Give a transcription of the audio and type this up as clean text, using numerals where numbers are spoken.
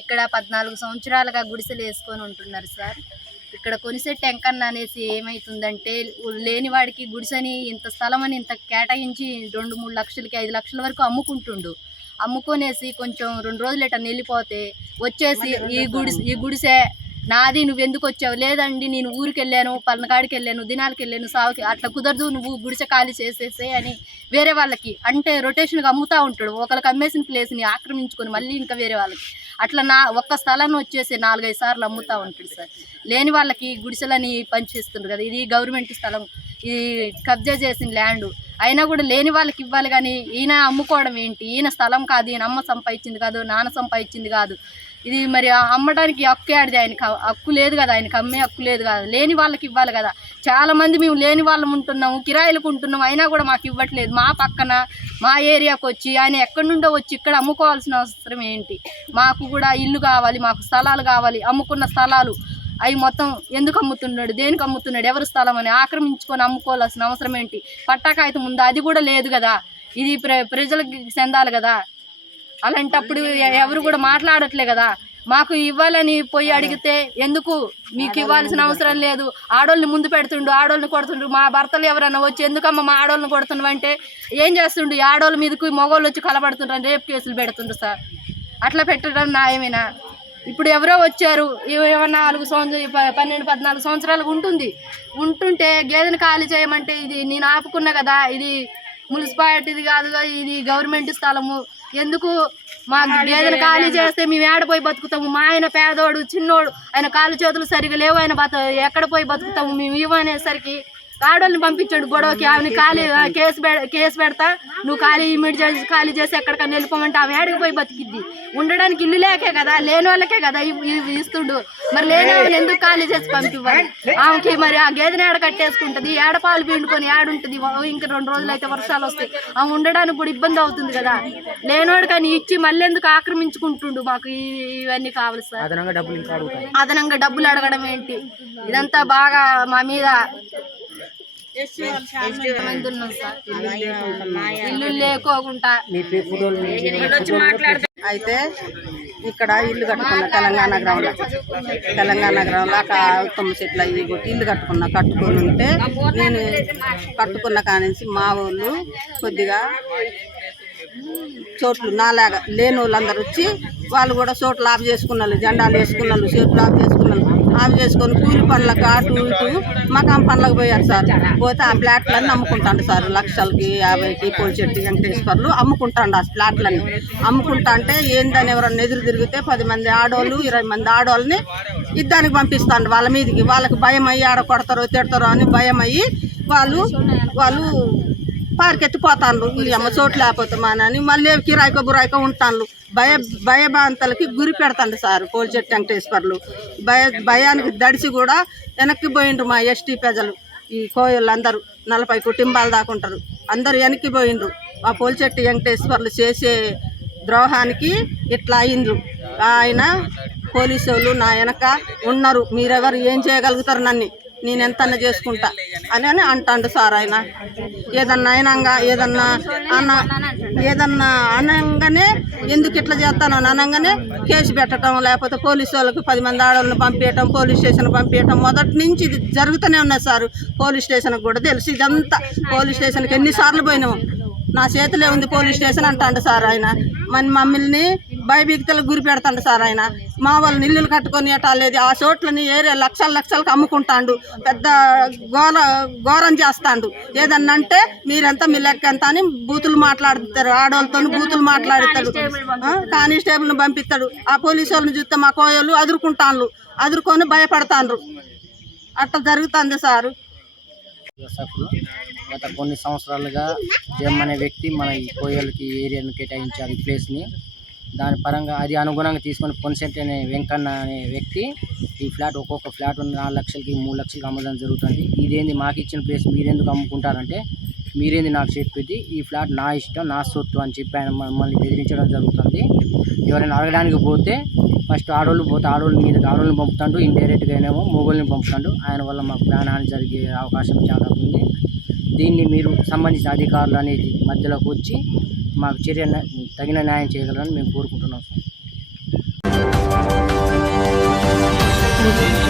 ఇక్కడ 14 సంవత్సరాలుగా గుడిసెలు వేసుకొని ఉంటున్నారు సార్. ఇక్కడ కొనిసెట్టి వెంకన్న అనేసి ఏమవుతుందంటే, లేని వాడికి గుడిసెని ఇంత స్థలం అని ఇంత కేటాయించి 2-3 లక్షలకి 5 లక్షల వరకు అమ్ముకుంటుండు. అమ్ముకొనేసి కొంచెం 2 రోజులు ఇట్లా వెళ్ళిపోతే వచ్చేసి ఈ గుడిసె నాది, నువ్వు ఎందుకు వచ్చావు? లేదండి, నేను ఊరికి వెళ్ళాను, పల్లనకాడికి వెళ్ళాను, దినాలకి వెళ్ళాను, సావుకి, అట్లా కుదరదు, నువ్వు గుడిసె ఖాళీ చేసేసే అని వేరే వాళ్ళకి అంటే రొటేషన్గా అమ్ముతూ ఉంటాడు. ఒకరికి అమ్మేసిన ప్లేస్ని ఆక్రమించుకొని మళ్ళీ ఇంకా వేరే వాళ్ళకి అట్లా ఒక్క స్థలాన్ని వచ్చేసి 4-5 సార్లు అమ్ముతూ ఉంటాడు సార్. లేని వాళ్ళకి గుడిసెలని పంచిస్తుండ్రు కదా, ఇది గవర్నమెంట్ స్థలం, ఇది కబ్జా చేసిన ల్యాండ్ అయినా కూడా లేని వాళ్ళకి ఇవ్వాలి. కానీ ఈయన అమ్ముకోవడం ఏంటి? ఈయన స్థలం కాదు, ఈయన అమ్మ సంపాదించింది కాదు, నాన్న సంపాదించింది కాదు. ఇది మరి అమ్మడానికి హక్కు ఆడిది, ఆయనకి హక్కు లేదు కదా, ఆయనకి అమ్మే హక్కు లేదు కదా. లేని వాళ్ళకి ఇవ్వాలి కదా. చాలామంది మేము లేని వాళ్ళం ఉంటున్నాము, కిరాయిలకు ఉంటున్నాం, అయినా కూడా మాకు ఇవ్వట్లేదు. మా పక్కన మా ఏరియాకి వచ్చి ఆయన ఎక్కడి నుండో వచ్చి ఇక్కడ అమ్ముకోవాల్సిన అవసరం ఏంటి? మాకు కూడా ఇల్లు కావాలి, మాకు స్థలాలు కావాలి. అమ్ముకున్న స్థలాలు అవి మొత్తం ఎందుకు అమ్ముతున్నాడు? దేనికి అమ్ముతున్నాడు? ఎవరి స్థలం అని ఆక్రమించుకొని అమ్ముకోవాల్సిన అవసరం ఏంటి? పట్టాకాయితం ఉందా? అది కూడా లేదు కదా. ఇది ప్రజలకు చెందాలి కదా. అలాంటప్పుడు ఎవరు కూడా మాట్లాడట్లే కదా. మాకు ఇవ్వాలని పోయి అడిగితే ఎందుకు మీకు ఇవ్వాల్సిన అవసరం లేదు, ఆడోళ్ళని ముందు పెడుతుండు, ఆడోళ్ళని కొడుతుండ్రు. మా భర్తలు ఎవరన్నా వచ్చి ఎందుకమ్మా మా ఆడోళ్ళని కొడుతున్నావు అంటే ఏం చేస్తుండు? ఈ ఆడోళ్ళ మీదకు మగవాళ్ళు వచ్చి కలబడుతుండ్రు, రేపు కేసులు పెడుతుండ్రు సార్. అట్లా పెట్టడం న్యాయమేనా? ఇప్పుడు ఎవరో వచ్చారు, ఏమన్నా 12-14 సంవత్సరాలకు ఉంటుంటే గేదెని ఖాళీ చేయమంటే ఇది నేను ఆపుకున్నా కదా, ఇది మున్సిపాలిటీది కాదు, ఇది గవర్నమెంట్ స్థలము, ఎందుకు మా గేదెని ఖాళీ చేస్తే మేము ఏడపోయి బతుకుతాము? మా ఆయన పేదోడు, చిన్నోడు, ఆయన కాళ్ళు చేతులు సరిగా లేవు, ఆయన ఎక్కడ పోయి బతుకుతాము మేము? ఇవ్వనేసరికి ఆడోళ్ళని పంపించాడు గొడవకి. ఆమెని కేసు పెడతా, నువ్వు ఖాళీ చేసి ఎక్కడికన్నా వెళ్ళిపోమంటే ఆమె ఏడికి పోయి బతికిద్ది? ఉండడానికి ఇల్లు లేకే కదా, లేని వాళ్ళకే కదా ఇస్తుండు. మరి లేని ఆమెను ఎందుకు ఖాళీ చేసి పంపివ్వాలి? ఆమెకి మరి ఆ గేదెని ఏడ కట్టేసుకుంటుంది, ఏడపాలు పిండుకొని ఏడుంటుంది. ఇంకా 2 రోజులు అయితే వర్షాలు వస్తాయి, ఆమె ఉండడానికి కూడా ఇబ్బంది అవుతుంది కదా. లేనివాడు కానీ ఇచ్చి మళ్ళీ ఎందుకు ఆక్రమించుకుంటుండు? మాకు ఇవన్నీ కావాలి సార్. అదనంగా డబ్బులు అడగడం ఏంటి? ఇదంతా బాగా మా మీద ఇల్లు లేకోకుండా. అయితే ఇక్కడ ఇల్లు కట్టుకున్న తెలంగాణ గ్రామంలో ఉత్తమ చెట్లు అవి కొట్టి ఇల్లు కట్టుకొని ఉంటే నేను కట్టుకున్న కానించి మా వాళ్ళు కొద్దిగా చోట్లు నాలాగా లేని వాళ్ళందరూ వచ్చి వాళ్ళు కూడా చోట్లు ఆఫ్ చేసుకున్నారు, జెండాలు వేసుకున్నారు, చోట్లు ఆఫ్ చేసుకొని కూలి పనులకు అటు ఇటు మకాం పనులకు పోయారు సార్. పోతే ఆ ఫ్లాట్లన్నీ అమ్ముకుంటాండు సార్, లక్షలకి 50కి పోల్చెట్టి వెంకటేశ్వర్లు అమ్ముకుంటాండు. ఆ ఫ్లాట్లన్నీ అమ్ముకుంటా అంటే ఏందని ఎవరన్నా ఎదురు తిరిగితే 10 మంది ఆడోళ్ళు 20 మంది ఆడోళ్ళని యుద్ధానికి పంపిస్తాండు వాళ్ళ మీదకి. వాళ్ళకి భయం అయ్యి ఆడ కొడతారో తిడతారో అని భయం అయ్యి వాళ్ళు పారికెత్తిపోతాను. ఈ అమ్మ చోటు లేకపోతే మానని మళ్ళీ కిరాయికో బురాయికో ఉంటాను. భయభాంతలకి గురి పెడతాండు సార్ పోల్చెట్టి వెంకటేశ్వర్లు. భయానికి దడిచి కూడా వెనక్కి పోయిండ్రు మా ఎస్టీ ప్రజలు. ఈ కోయళ్ళు అందరూ 40 కుటుంబాలు దాకుంటారు, అందరూ వెనక్కి పోయిండ్రు. ఆ పోల్చెట్టి వెంకటేశ్వర్లు చేసే ద్రోహానికి ఇట్లా అయిండ్రు. ఆయన పోలీసు వాళ్ళు నా వెనక ఉన్నారు, మీరెవరు ఏం చేయగలుగుతారు, నేను ఎంతన్నా చేసుకుంటా అని అంటాడు సార్. ఆయన ఏదన్నా ఏదన్నా అనగానే ఎందుకు ఇట్లా చేస్తానని అనగానే కేసు పెట్టడం, లేకపోతే పోలీసు వాళ్ళకి 10 మంది ఆడవాళ్ళని పంపించడం, పోలీస్ స్టేషన్ పంపించడం. మొదటి నుంచి ఇది జరుగుతూనే ఉన్నది సార్. పోలీస్ స్టేషన్కి కూడా తెలుసు ఇదంతా. పోలీస్ స్టేషన్కి ఎన్నిసార్లు పోయినాము, నా చేతిలో ఉంది పోలీస్ స్టేషన్ అంటాడు సార్. ఆయన మమ్మల్ని భయభీక్తలకు గురి పెడతాడు సార్. ఆయన మా వాళ్ళని ఇల్లులు కట్టుకొని ఎటాలేదు, ఆ చోట్లని ఏరే లక్షలకు అమ్ముకుంటాడు, పెద్ద ఘోరం చేస్తాడు. ఏదన్నా అంటే మీరెంత మీ లెక్క ఎంత అని బూతులు మాట్లాడుతారు, ఆడవాళ్ళతో బూతులు మాట్లాడతాడు, కానిస్టేబుల్ని పంపిస్తాడు. ఆ పోలీసు వాళ్ళని చూస్తే మా కోయలు అదురుకొని భయపడతాండ్రు. అట్లా జరుగుతుంది సార్. గత కొన్ని సంవత్సరాలుగా జమ్ అనే వ్యక్తి మన ఈ కోయలకి ఏరియాను కేటాయించారు ఈ ప్లేస్ని. దాని పరంగా అది అనుగుణంగా తీసుకొని కొనిసెట్టి అనే వెంకన్న అనే వ్యక్తి ఈ ఫ్లాట్ ఒక్కొక్క ఫ్లాట్ 4 లక్షలకి 3 లక్షలకి అమ్మడం జరుగుతుంది. ఇదేంది మాకు ఇచ్చిన ప్లేస్ మీరెందుకు అమ్ముకుంటారంటే, మీరేంది నాకు చెప్పేది, ఈ ఫ్లాట్ నా ఇష్టం, నా సొత్తు అని చెప్పి ఆయన మమ్మల్ని బెదిరించడం జరుగుతుంది. ఎవరైనా అడగడానికి పోతే ఫస్ట్ ఆడోళ్ళు పోతే ఆడోళ్ళని పంపుతాడు, ఇండైరెక్ట్గా అయినేమో మొగోళ్ళని పంపుతాడు. ఆయన వల్ల మాకు ప్రాణహాని జరిగే అవకాశం చాలా ఉంది. దీన్ని మీరు సంబంధించిన అధికారులు అనేది మధ్యలోకి వచ్చి మాకు తగిన న్యాయం చేయగలరని మేము కోరుకుంటున్నాం సార్. ఇంక